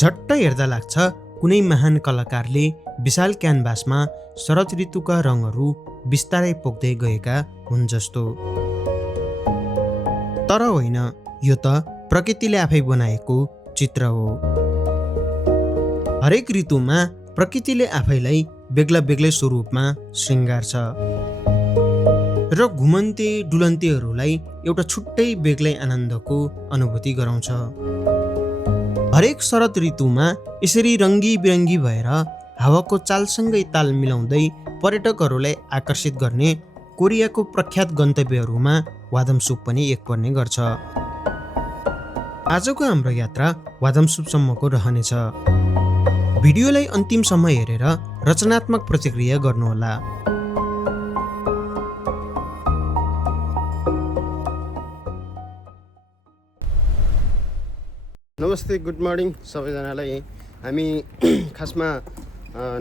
झट्ट हेर्दा लाग्छ कुनै महान कलाकारले विशाल क्यानभासमा शरद ऋतुका रङहरू बिस्तारै पोख्दै गएका हुन् जस्तो। तर होइन, यो त प्रकृतिले आफै बनाएको चित्र हो। हरेक ऋतुमा प्रकृतिले आफैलाई बेग्ला बेग्लै स्वरूपमा श्रृङ्गार्छ र घुमन्ते डुलन्तेहरूलाई एउटा छुट्टै बेग्लै आनन्दको अनुभूति गराउँछ। हरेक शरद ऋतुमा यसरी रङ्गी बिरङ्गी भएर हावाको चालसँगै ताल मिलाउँदै पर्यटकहरूलाई आकर्षित गर्ने कोरियाको प्रख्यात गन्तव्यहरूमा वादमसुप पनि एक पर्ने गर्छ। आजको हाम्रो यात्रा वादमसुपसम्मको रहनेछ। भिडियोलाई अन्तिमसम्म हेरेर रचनात्मक प्रतिक्रिया गर्नुहोला। नमस्ते, गुड मर्निङ सबैजनालाई। हामी खासमा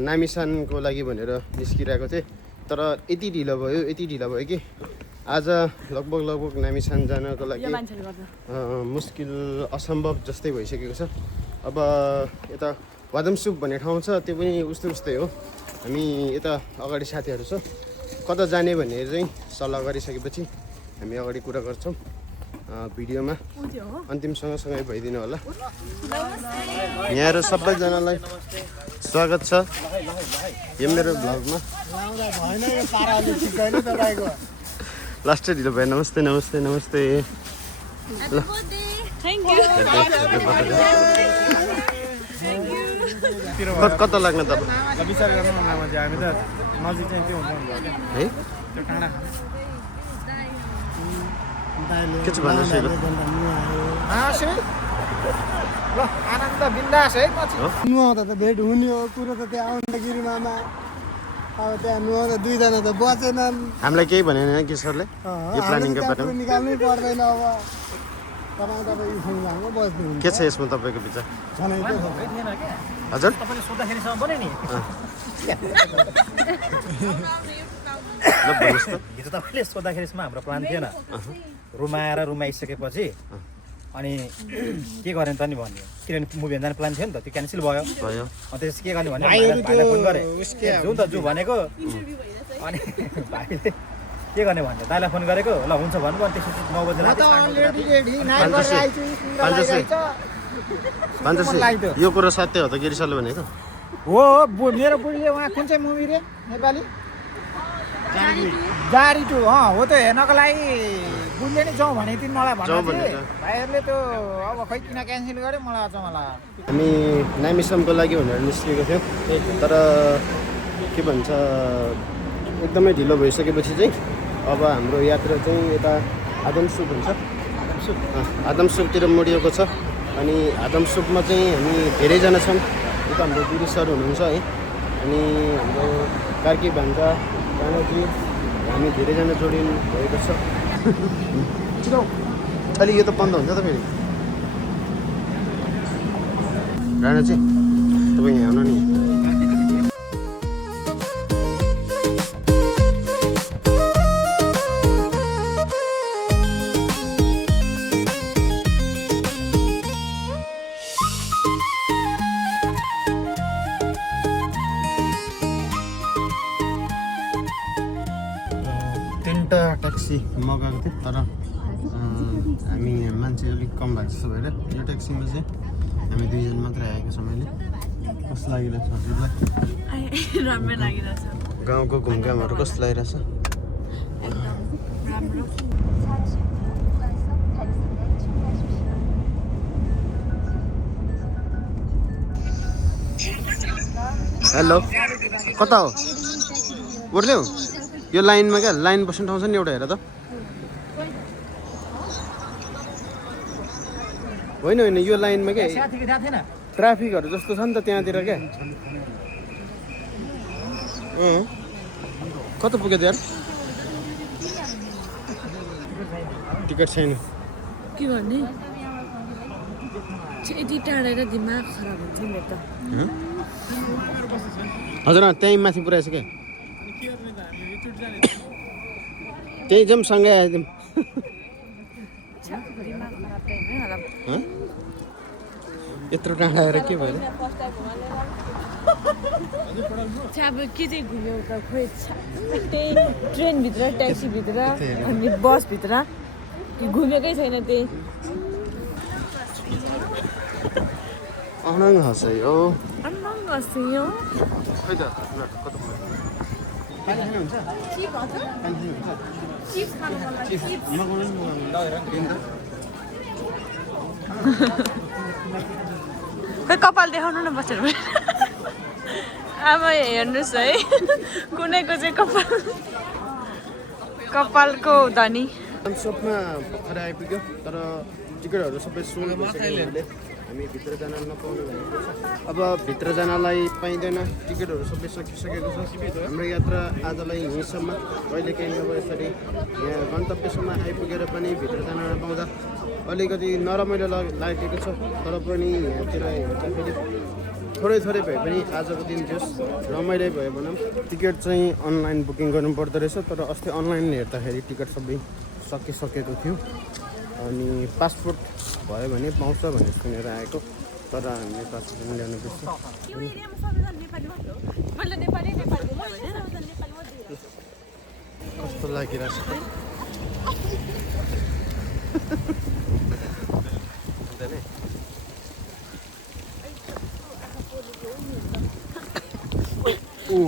नामिसानको लागि भनेर निस्किरहेको थिएँ, तर यति ढिलो भयो कि आज लगभग नामिसान जानको लागि मुस्किल असम्भव जस्तै भइसकेको छ। अब यता वादमसुप भन्ने ठाउँ छ, त्यो पनि उस्तै हो। हामी यता अगाडि साथीहरू छ, कता जाने भन्ने चाहिँ सल्लाह गरिसकेपछि हामी अगाडि कुरा गर्छौँ। भिडियोमा अन्तिमसँग सँगै भइदिनु होला। यहाँहरू सबैजनालाई स्वागत छ यो मेरो भ्लगमा। लास्टै ढिलो भयो। नमस्ते नमस्ते नमस्ते। ल कता लाग्ने तपाईँ? विचार गर्नु न, हामी त नजिक चाहिँ त्यो हुन्छ है, त्यो टाढा के छ भन्नुहोस् है। ल आनन्द बिन्दास है। नुहाउँदा त भेट हुने हो, कुरो त त्यहाँ आउँदाखेरि मामा अब त्यहाँ नुहाउँदा दुईजना त बचेनन्। हामीलाई केही भनेन कि सरले यो प्लानिङको बारेमा? निकाल्नै पर्दैन। अब तपाईँ सँगसँगै बस्नुहुन्छ। के छ यसमा तपाईँको विचार? हजुर हिजो तपाईँले सोद्धाखेरि यसमा हाम्रो प्लान थिएन। रुमाइसकेपछि अनि के गर्ने त नि भन्यो, किनभने मुभी हेर्न जाने प्लान थियो नि त, त्यो क्यान्सल भयो। त्यसपछि के गर्ने भने भाइलाई फोन गरेँ, जाउँ त जाउँ भनेको। अनि भाइले के गर्ने भन्यो, दाइलाई फोन गरेको, ल हुन्छ भन्नुभयो। अनि त्यसपछि 9 बजे यो कुरो सत्य हो त गिरी सरले भनेको? हो। मेरो बुढीले उहाँ कुन चाहिँ मुभी रे नेपाली? जारी टु। हो त हेर्नको लागि बुढीले नि जाउँ भनेको थिइन् मलाई। भाइहरूले त्यो अब खै किन क्यान्सल गर्यो मलाई अचम्म लाग्यो। हामी नामिसमको लागि भनेर निस्केको थियौँ, तर के भन्छ एकदमै ढिलो भइसकेपछि चाहिँ अब हाम्रो यात्रा चाहिँ यता आदमसुप हुन्छ, आदमसुपतिर मोडिएको छ। अनि आदमसुपमा चाहिँ हामी धेरैजना छौँ। उता हाम्रो गिरी सर हुनुहुन्छ है, अनि हाम्रो कार्की भान्जा राणाजी, हामी धेरैजना जोडिनु भएको छ। अलि यो त बन्द हुन्छ त फेरि। राणाजी तपाईँ यहाँ आउनु नि। तिनवटा ट्याक्सी मगाएको थिएँ, तर हामी मान्छे अलिक कम भएको जस्तो भएर यो ट्याक्सीमा चाहिँ हामी दुईजना मात्रै आएको छौँ। अहिले कस्तो लागिरहेछ हजुरलाई? राम्रो लागिरहेछ। गाउँको घुमघामहरू कस्तो लागिरहेछ? हेलो, कता हो? उर्ल्यौ यो लाइनमा क्या, लाइन बस्ने ठाउँ छ नि एउटा, हेर त। होइन यो लाइनमा क्या ट्राफिकहरू जस्तो छ नि त त्यहाँतिर क्या। कता पुग्यो त यार? टिकट छैन। के भन्ने यति टाढेर दिमाग खराब हुन्छ नि त। हजुर त्यहीँ माथि पुऱ्याएछ क्या, त्यही जाउँ सँगै आइदिउँ। यत्रो टाढा आएर के भयो चाहिँ अब के चाहिँ घुम्यो त खोइ त्यही ट्रेनभित्र ट्याक्सीभित्र अनि बसभित्र घुमेकै छैन त्यही अनङ हँसै हो आम्माम हँसियो खै त कता भयो पानी खानुहुन्छ चिप्स खानु मन लाग्छ खोइ कपाल देखाउनु न बसेर अब हेर्नुहोस् है कुनैको चाहिँ कपालको धनी सपमा भर्खरै आइपुग्यो तर टिकटहरू सबै सोल्ड भइसक्यो हुनाले हामी भित्र जान नपाउने भनेको छ अब भित्र जानलाई पाइँदैन टिकटहरू सबै सकिसकेको छ हाम्रो यात्रा आजलाई यहीँसम्म कहिले काहीँ अब यसरी यहाँ गन्तव्यसम्म आइपुगेर पनि भित्र जान नपाउँदा अलिकति नरमाइलो लागेको छ तर पनि यहाँतिर हेर्दाखेरि थोरै भए पनि आजको दिन जस रमाइलो भयो भनौँ टिकट चाहिँ अनलाइन बुकिङ गर्नु पर्दो रहेछ तर अस्ति अनलाइन हेर्दाखेरि टिकट सबै सकिसकेको थियो अनि पासपोर्ट भयो भने पाउँछ भनेर सुनेर आएको तर हामीले पासपोर्ट ल्याउनु पर्छ कस्तो लागिरहेछ ऊ